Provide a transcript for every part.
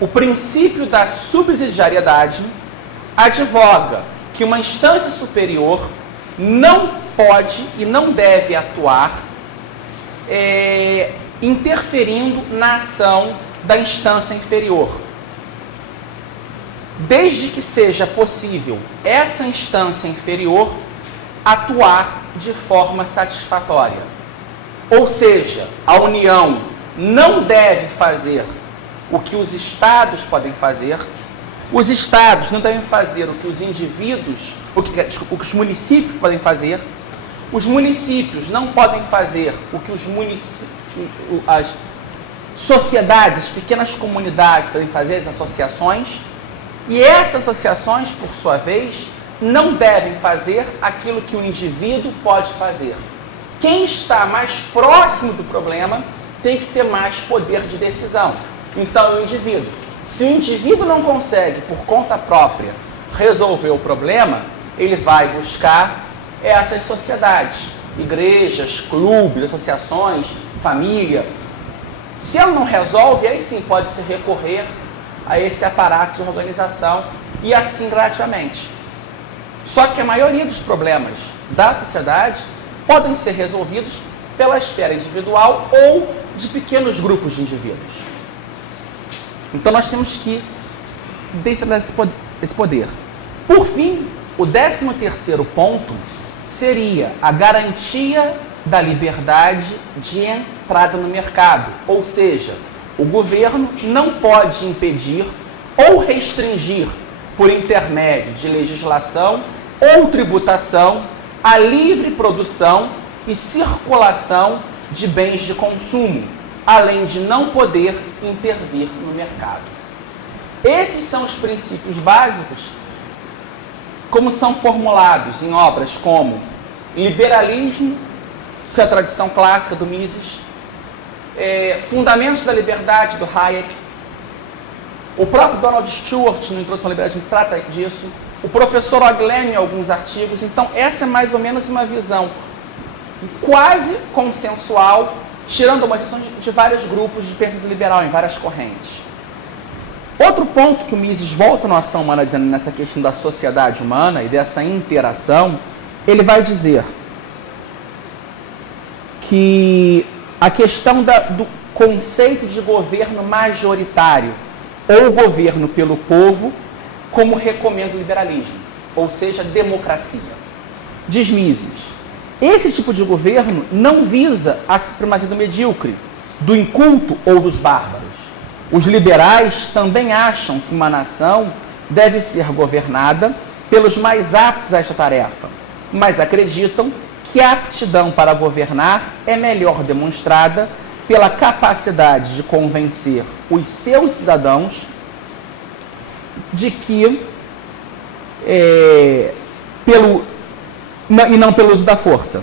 o princípio da subsidiariedade advoga que uma instância superior não pode e não deve atuar interferindo na ação da instância inferior, desde que seja possível essa instância inferior atuar de forma satisfatória. Ou seja, a União não deve fazer o que os Estados podem fazer, os Estados não devem fazer o que os indivíduos, o que os municípios podem fazer, os municípios não podem fazer o que as sociedades, as pequenas comunidades podem fazer, as associações, e essas associações, por sua vez, não devem fazer aquilo que o indivíduo pode fazer. Quem está mais próximo do problema tem que ter mais poder de decisão. Então, o indivíduo. Se o indivíduo não consegue, por conta própria, resolver o problema, ele vai buscar essas sociedades, igrejas, clubes, associações, família. Se ela não resolve, aí sim pode-se recorrer a esse aparato de organização e assim gradativamente. Só que a maioria dos problemas da sociedade podem ser resolvidos pela esfera individual ou de pequenos grupos de indivíduos. Então nós temos que deixar esse poder. Por fim, o 13º ponto seria a garantia da liberdade de entrada no mercado. Ou seja, o governo não pode impedir ou restringir, por intermédio de legislação ou tributação, a livre produção e circulação de bens de consumo, além de não poder intervir no mercado. Esses são os princípios básicos, como são formulados em obras como Liberalismo, sua tradição clássica do Mises, Fundamentos da Liberdade, do Hayek, o próprio Donald Stewart, na Introdução ao Liberalismo, trata disso, o professor Oglen em alguns artigos. Então, essa é mais ou menos uma visão quase consensual, tirando uma exceção de vários grupos de pensamento liberal em várias correntes. Outro ponto que o Mises volta na Ação Humana, dizendo nessa questão da sociedade humana e dessa interação, ele vai dizer que a questão do conceito de governo majoritário ou governo pelo povo, como recomenda o liberalismo, ou seja, democracia. Diz Mises, esse tipo de governo não visa a supremacia do medíocre, do inculto ou dos bárbaros. Os liberais também acham que uma nação deve ser governada pelos mais aptos a esta tarefa, mas acreditam que a aptidão para governar é melhor demonstrada pela capacidade de convencer os seus cidadãos de que, e não pelo uso da força.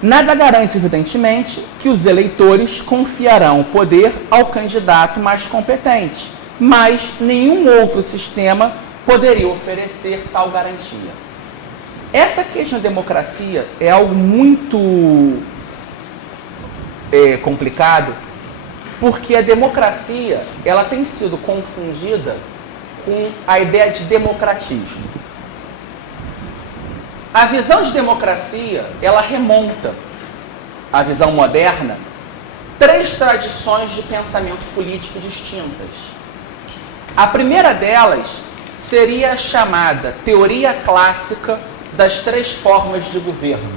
Nada garante, evidentemente, que os eleitores confiarão o poder ao candidato mais competente, mas nenhum outro sistema poderia oferecer tal garantia. Essa questão da democracia é algo muito complicado, porque a democracia ela tem sido confundida com a ideia de democratismo. A visão de democracia, ela remonta à visão moderna 3 tradições de pensamento político distintas. A primeira delas seria a chamada teoria clássica das 3 formas de governo,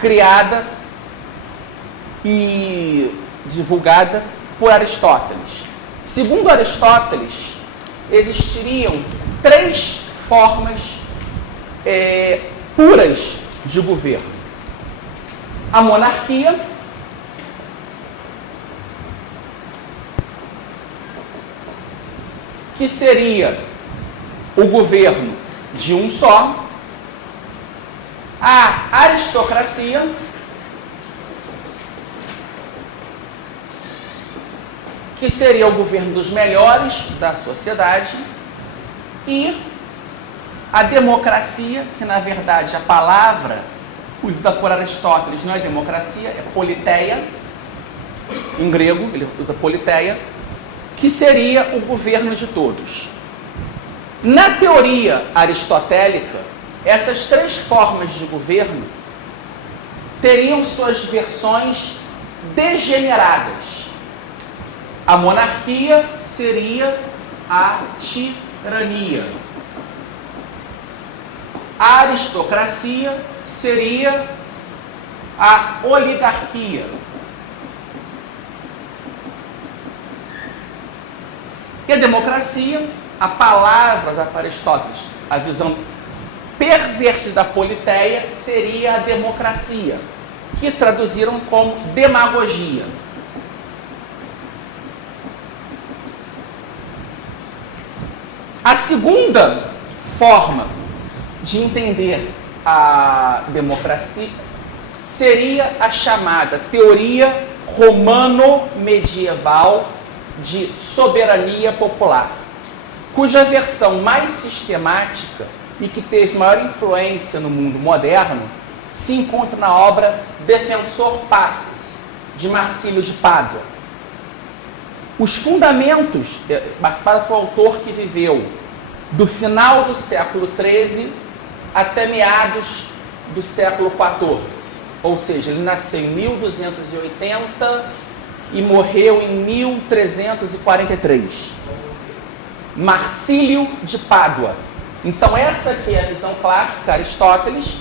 criada e divulgada por Aristóteles. Segundo Aristóteles, existiriam 3 formas puras de governo. A monarquia, que seria o governo de um só. A aristocracia, que seria o governo dos melhores da sociedade, e a democracia, que na verdade a palavra usada por Aristóteles não é democracia, é politeia, em grego, ele usa politeia, que seria o governo de todos. Na teoria aristotélica, essas três formas de governo teriam suas versões degeneradas. A monarquia seria a tirania. A aristocracia seria a oligarquia. E a democracia, a palavra da Aristóteles, a visão pervertida da politeia, seria a democracia, que traduziram como demagogia. A segunda forma de entender a democracia seria a chamada teoria romano-medieval de soberania popular, cuja versão mais sistemática e que teve maior influência no mundo moderno se encontra na obra Defensor Pacis, de Marcílio de Pádua. Os fundamentos, Pádua foi o autor que viveu do final do século XIII até meados do século XIV, ou seja, ele nasceu em 1280 e morreu em 1343. Marcílio de Pádua. Então essa aqui é a visão clássica, Aristóteles,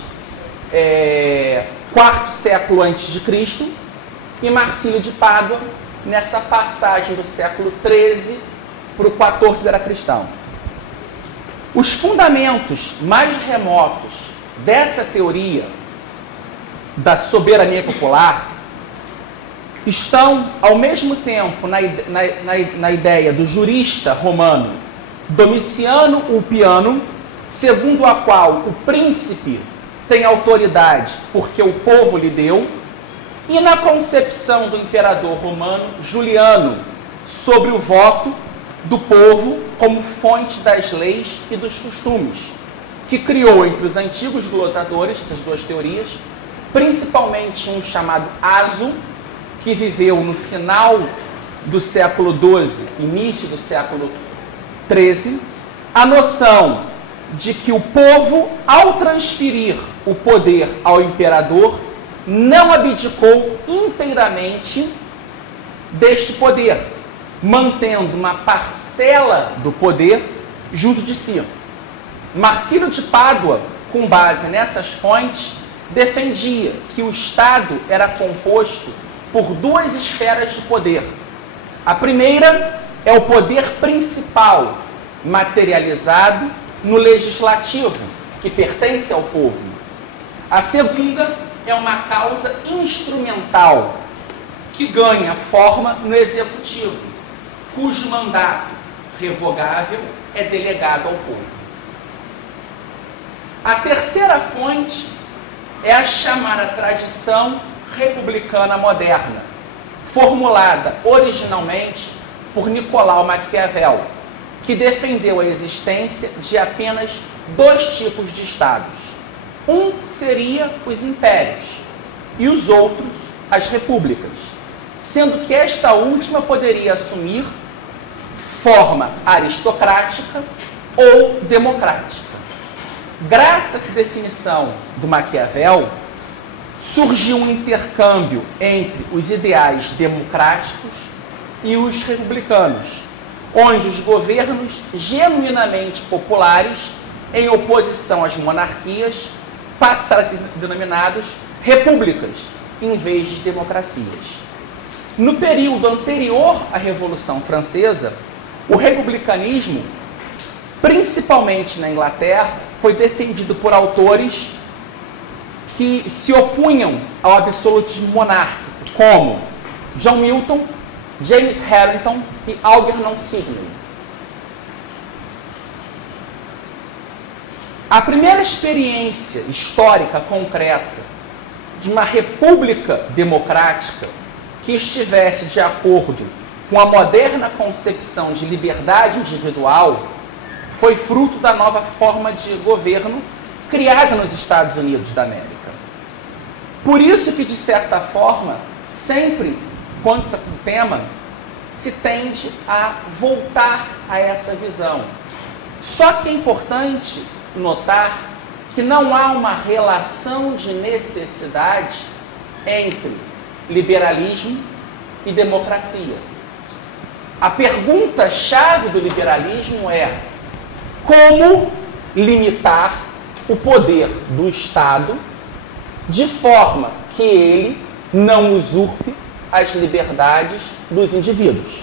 quarto século antes de Cristo, e Marcílio de Pádua, nessa passagem do século XIII para o XIV era cristão. Os fundamentos mais remotos dessa teoria da soberania popular estão, ao mesmo tempo, na ideia do jurista romano Domiciano Ulpiano, segundo a qual o príncipe tem autoridade porque o povo lhe deu, e na concepção do imperador romano Juliano sobre o voto do povo como fonte das leis e dos costumes, que criou entre os antigos glosadores, essas duas teorias, principalmente um chamado Aso, que viveu no final do século XII, início do século XIII, a noção de que o povo, ao transferir o poder ao imperador, não abdicou inteiramente deste poder, mantendo uma parcela do poder junto de si. Marcílio de Pádua, com base nessas fontes, defendia que o Estado era composto por duas esferas de poder. A primeira é o poder principal, materializado no legislativo, que pertence ao povo. A segunda é uma causa instrumental, que ganha forma no executivo, cujo mandato revogável é delegado ao povo. A terceira fonte é a chamada tradição republicana moderna, formulada originalmente por Nicolau Maquiavel, que defendeu a existência de apenas dois tipos de estados. Um seria os impérios e os outros as repúblicas, sendo que esta última poderia assumir forma aristocrática ou democrática. Graças a essa definição do Maquiavel, surgiu um intercâmbio entre os ideais democráticos e os republicanos, onde os governos genuinamente populares, em oposição às monarquias, passaram a ser denominados repúblicas, em vez de democracias. No período anterior à Revolução Francesa, o republicanismo, principalmente na Inglaterra, foi defendido por autores que se opunham ao absolutismo monárquico, como John Milton, James Harrington e Algernon Sidney. A primeira experiência histórica concreta de uma república democrática que estivesse de acordo com a moderna concepção de liberdade individual foi fruto da nova forma de governo criada nos Estados Unidos da América. Por isso que, de certa forma, sempre quando se trata do tema, se tende a voltar a essa visão. Só que é importante notar que não há uma relação de necessidade entre liberalismo e democracia. A pergunta-chave do liberalismo é como limitar o poder do Estado de forma que ele não usurpe as liberdades dos indivíduos.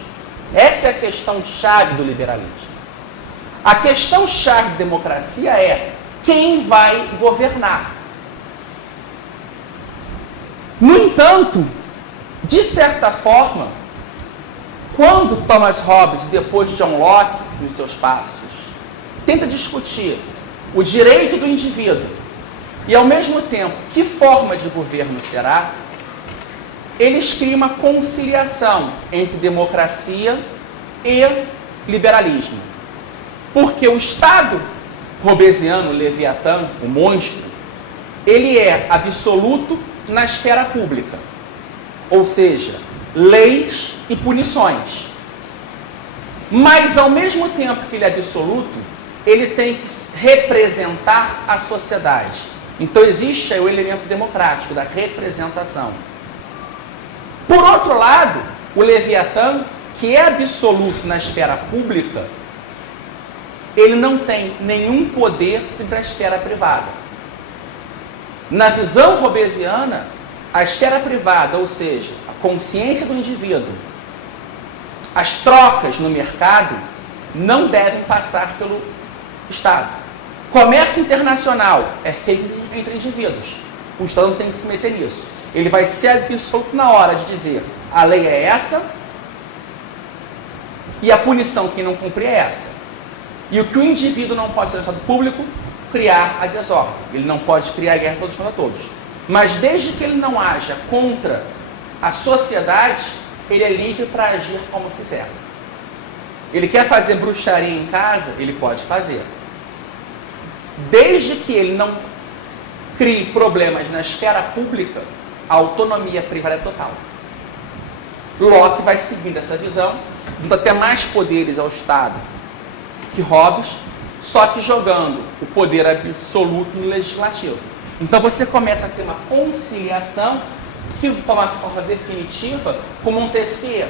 Essa é a questão-chave do liberalismo. A questão-chave da democracia é quem vai governar. No entanto, de certa forma, quando Thomas Hobbes, depois de John Locke, nos seus passos, tenta discutir o direito do indivíduo e, ao mesmo tempo, que forma de governo será, eles criam uma conciliação entre democracia e liberalismo. Porque o Estado hobbesiano, Leviatã, o monstro, ele é absoluto na esfera pública. Ou seja, leis e punições. Mas, ao mesmo tempo que ele é absoluto, ele tem que representar a sociedade. Então, existe aí o elemento democrático, da representação. Por outro lado, o Leviatã, que é absoluto na esfera pública, ele não tem nenhum poder sobre a esfera privada. Na visão hobbesiana, a esfera privada, ou seja, a consciência do indivíduo, as trocas no mercado, não devem passar pelo Estado. Comércio internacional é feito entre indivíduos. O Estado não tem que se meter nisso. Ele vai ser absoluto na hora de dizer a lei é essa e a punição quem não cumprir é essa. E o que o indivíduo não pode ser no Estado público, criar a desordem. Ele não pode criar guerra todos contra todos. Mas desde que ele não haja contra a sociedade, ele é livre para agir como quiser. Ele quer fazer bruxaria em casa, ele pode fazer. Desde que ele não crie problemas na esfera pública, a autonomia privada é total. Locke vai seguindo essa visão, dando até mais poderes ao Estado que Hobbes, só que jogando o poder absoluto no legislativo. Então você começa a ter uma conciliação que toma forma definitiva com Montesquieu.